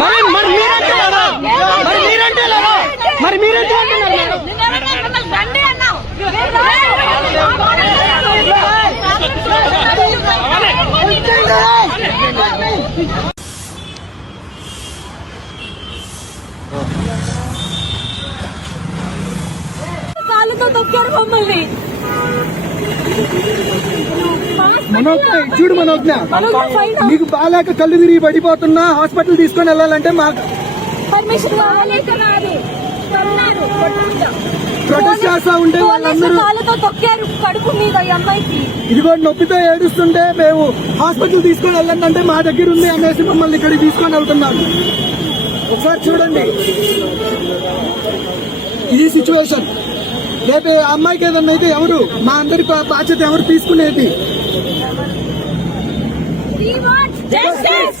మరి మరి మీరంటే మరి మీరంటే మరి మీరంటే కాళ్ళతో తొక్కారు మమ్మల్ని. మనోజ్ఞ చూడు మనోజ్ఞ. నీకు బాగాలేక కళ్ళు తిరిగి పడిపోతున్నా హాస్పిటల్ తీసుకొని వెళ్ళాలంటే పర్మిషన్ కొట్టుకుంటా. ప్రొటెస్ట్ చేస్తా ఉంటే వాళ్ళందరూ తొక్కారు కడుపు మీద అమ్మాయికి. ఇదిగో నొప్పితో ఏడుస్తుంటే మేము హాస్పిటల్ తీసుకొని వెళ్ళండి అంటే మా దగ్గర ఉంది అనేసి మమ్మల్ని ఇక్కడికి తీసుకొని వెళ్తున్నారు. ఒకసారి చూడండి. ఇది సిచ్యువేషన్ రేపు అమ్మాయికి ఏదన్నా అయితే ఎవరు? మా అందరి బాధ్యత ఎవరు తీసుకునేది? We want justice.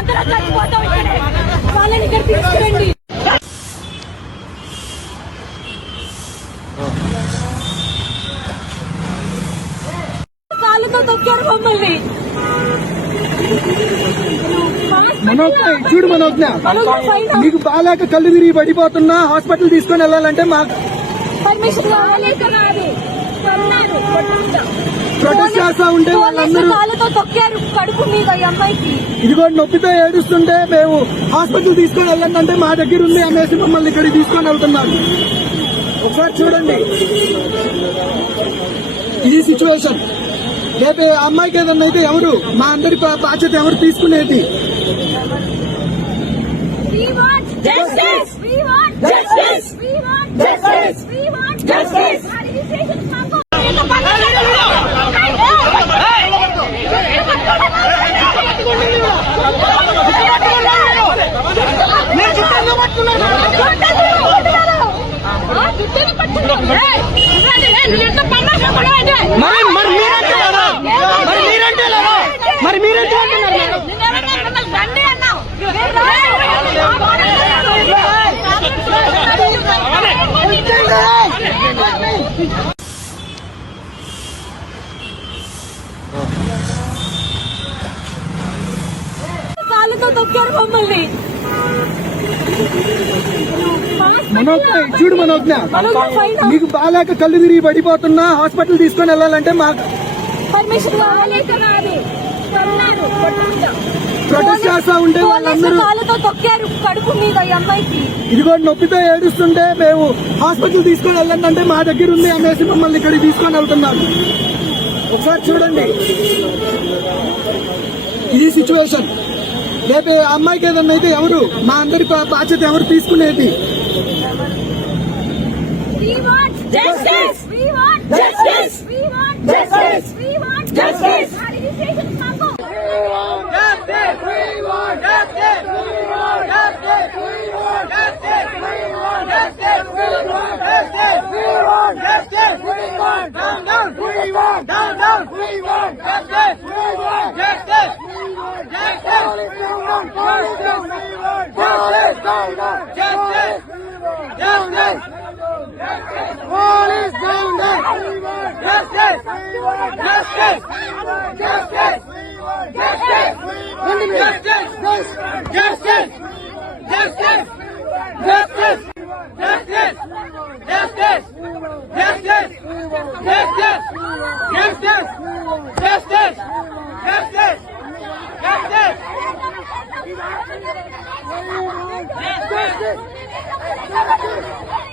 అందరం చచ్చిపోతాం ఇక్కడే. వాళ్ళని ఇక్కడ తీసుకురండి. కాళ్ళతో తొక్కారు మమ్మల్ని. మనోజ్ఞ చూడు మనోజ్ఞ. నీకు బాగాలేక కళ్ళు తిరిగి పడిపోతున్నా హాస్పిటల్ తీసుకొని వెళ్ళాలంటే మాకు పర్మిషన్ కావాలి. ప్రొటెస్ట్ చేస్తా ఉంటే వాళ్ళందరూ కడుపు మీద ఈ అమ్మాయికి ఇదిగో నొప్పితో ఏడుస్తుంటే మేము హాస్పిటల్ తీసుకొని వెళ్ళండి అంటే మా దగ్గర ఉంది అనేసి మమ్మల్ని ఇక్కడికి తీసుకొని వెళ్తున్నారు ఒకసారి చూడండి ఇది సిచ్యువేషన్ రేపు అమ్మాయికి ఏదన్నా అయితే ఎవరు మా అందరి బాధ్యత ఎవరు తీసుకునేది justice. We want justice. We want justice. We want justice. ఆ అంటే. మరి మరి మీరంటే లేదా మరి మీరంటే లేదా మరి మీరంటే అంటున్నారు మేడం నిన్నెవరన్నా మిమ్మల్ని రండి అన్నావు. కాళ్ళతో తొక్కారు మమ్మల్ని మనోజ్ఞ చూడు మనోజ్ఞ. నీకు బాగాలేక కళ్ళు తిరిగి పడిపోతున్నా హాస్పిటల్ తీసుకొని వెళ్ళాలంటే మాకు పర్మిషన్ కావాలి. ప్రొటెస్ట్ చేస్తా ఉంటే వాళ్ళందరూ తొక్కారు కడుపు మీద ఈ అమ్మాయికి. ఇదిగో నొప్పితో ఏడుస్తుంటే మేము హాస్పిటల్ తీసుకొని వెళ్ళండి అంటే మా దగ్గర ఉంది అనేసి మమ్మల్ని ఇక్కడికి తీసుకొని వెళ్తున్నారు. ఒకసారి చూడండి. ఇది సిచ్యువేషన్. రేపు అమ్మాయికి ఏదన్నా అయితే ఎవరు? మా అందరి బాధ్యత ఎవరు తీసుకునేది? Justice! We want justice! We want justice! We want justice! Our education campus! We want justice! We want justice! We want justice! We want justice! We want justice! We want justice! We want justice! We want justice. We want justice. We want justice. We want justice! We want justice! We want justice! We want justice! We want justice! We want Justice! Justice. Justice. Justice. Justice. Justice. Justice. Justice. Justice. Justice. Justice. Justice. Justice. Justice. Justice. Justice.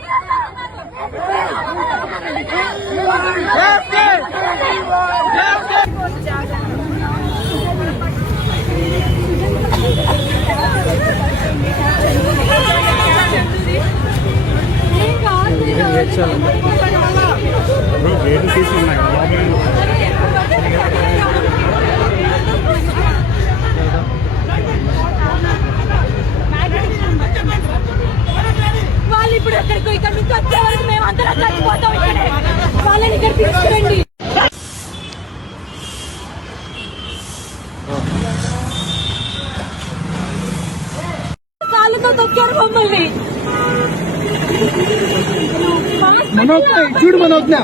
చాలా ఇక్కడ నుంచి వచ్చే వరకు మేము అందరం చచ్చిపోతాం ఇక్కడే. వాళ్ళని ఇక్కడ తీసుకురండి. కాళ్ళతో తొక్కారు మమ్మల్ని. మనోజ్ఞ చూడు మనోజ్ఞ.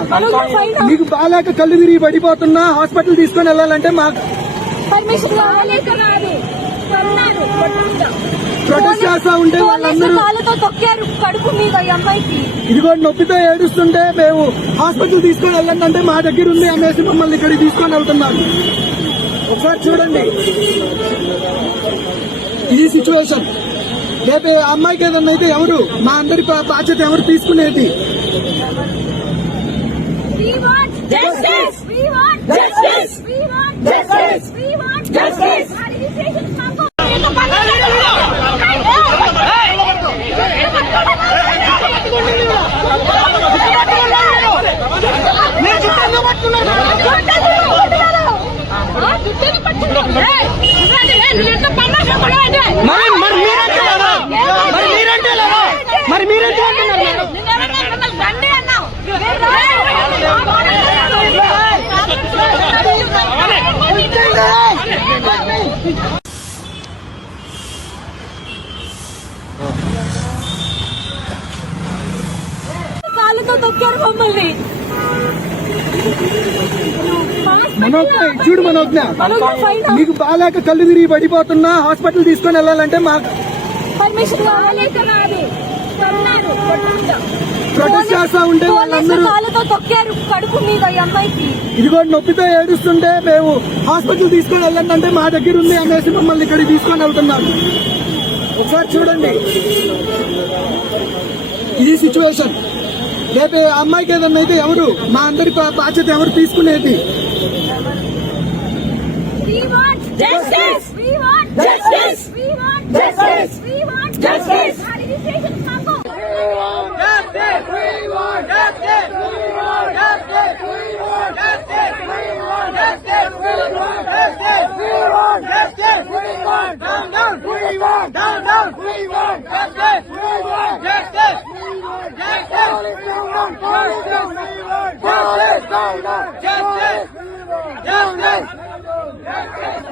నీకు బాగాలేక కళ్ళు తిరిగి పడిపోతున్నా హాస్పిటల్ తీసుకొని వెళ్ళాలంటే మాకు పర్మిషన్ కావాలి. ప్రొటెస్ట్ చేస్తా ఉంటే వాళ్ళందరూ తొక్కారు కడుపు మీద అమ్మాయికి ఇదిగో నొప్పితో ఏడుస్తుంటే మేము హాస్పిటల్ తీసుకొని వెళ్ళండి అంటే మా దగ్గర ఉంది అనేసి మమ్మల్ని ఇక్కడికి తీసుకొని వెళ్తున్నారు ఒకసారి చూడండి ఇది సిచ్యువేషన్ రేపు అమ్మాయికి ఏదన్నా అయితే ఎవరు మా అందరి బాధ్యత ఎవరు తీసుకునేది justice. We want justice. We want justice. We want justice. ఆ registration మాకు. మీరు చుట్టూ పట్టుకున్నారు మరి మరి మీరంటే లేదా మరి మీరంటే లేదా మరి మీరంటే అంటున్నారు మేడం కాళ్ళతో తొక్కారు మమ్మల్ని మనోజ్ఞ చూడు మనోజ్ఞ. పైన. నీకు బాగాలేక కళ్ళు తిరిగి పడిపోతున్నా హాస్పిటల్ తీసుకొని వెళ్ళాలంటే మాకు. ప్రొటెస్ట్ చేస్తా ఉంటే వాళ్ళందరూ నొప్పితో ఏడుస్తుంటే మేము హాస్పిటల్ తీసుకొని వెళ్ళండి అంటే మా దగ్గర ఉంది అనేసి మమ్మల్ని ఇక్కడికి తీసుకొని వెళ్తున్నారు. ఒకసారి చూడండి. ఇది సిచ్యువేషన్ రేపు అమ్మాయికి ఏదన్నా అయితే ఎవరు? మా అందరి బాధ్యత ఎవరు తీసుకునేది?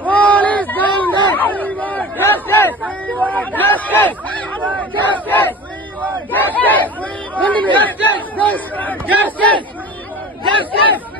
All is What is Justice. Justice. Justice! Justice! Justice! Justice! Justice! Justice! Justice!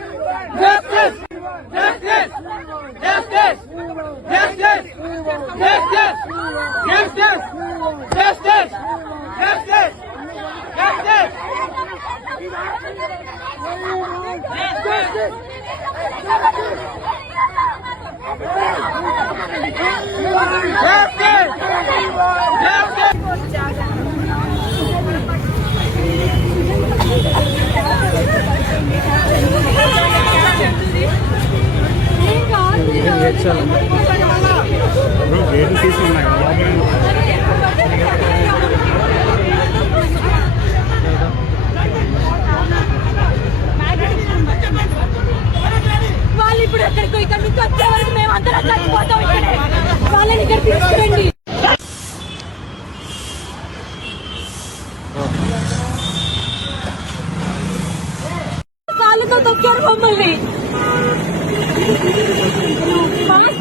చలో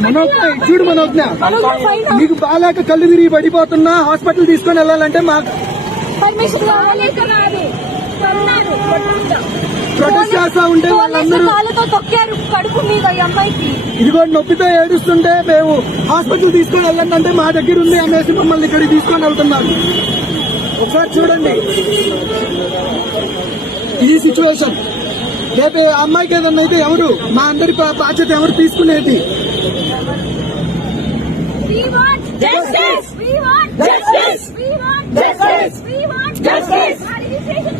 మనోజ్ఞ చూడు మనోజ్ఞ. నీకు బాగాలేక కళ్ళు తిరిగి పడిపోతున్నా హాస్పిటల్ తీసుకొని వెళ్ళాలంటే మా పర్మిషన్ కావాలి. రాదు కొన్నారు ప్రొటెస్ట్ చేస్తా ఉంటే వాళ్ళందరూ తొక్కారు కడుపు మీద ఈ అమ్మాయికి. ఇదిగో నొప్పితో ఏడుస్తుంటే మేము హాస్పిటల్ తీసుకొని వెళ్ళండి అంటే మా దగ్గర ఉంది అనేసి మమ్మల్ని ఇక్కడికి తీసుకొని వెళ్తున్నారు. ఒకసారి చూడండి. ఇది సిచ్యువేషన్. రేపు అమ్మాయికి ఏదన్నా అయితే ఎవరు? మా అందరి బాధ్యత ఎవరు తీసుకునేది? Justice. We want justice. We want justice. We want justice. Our registration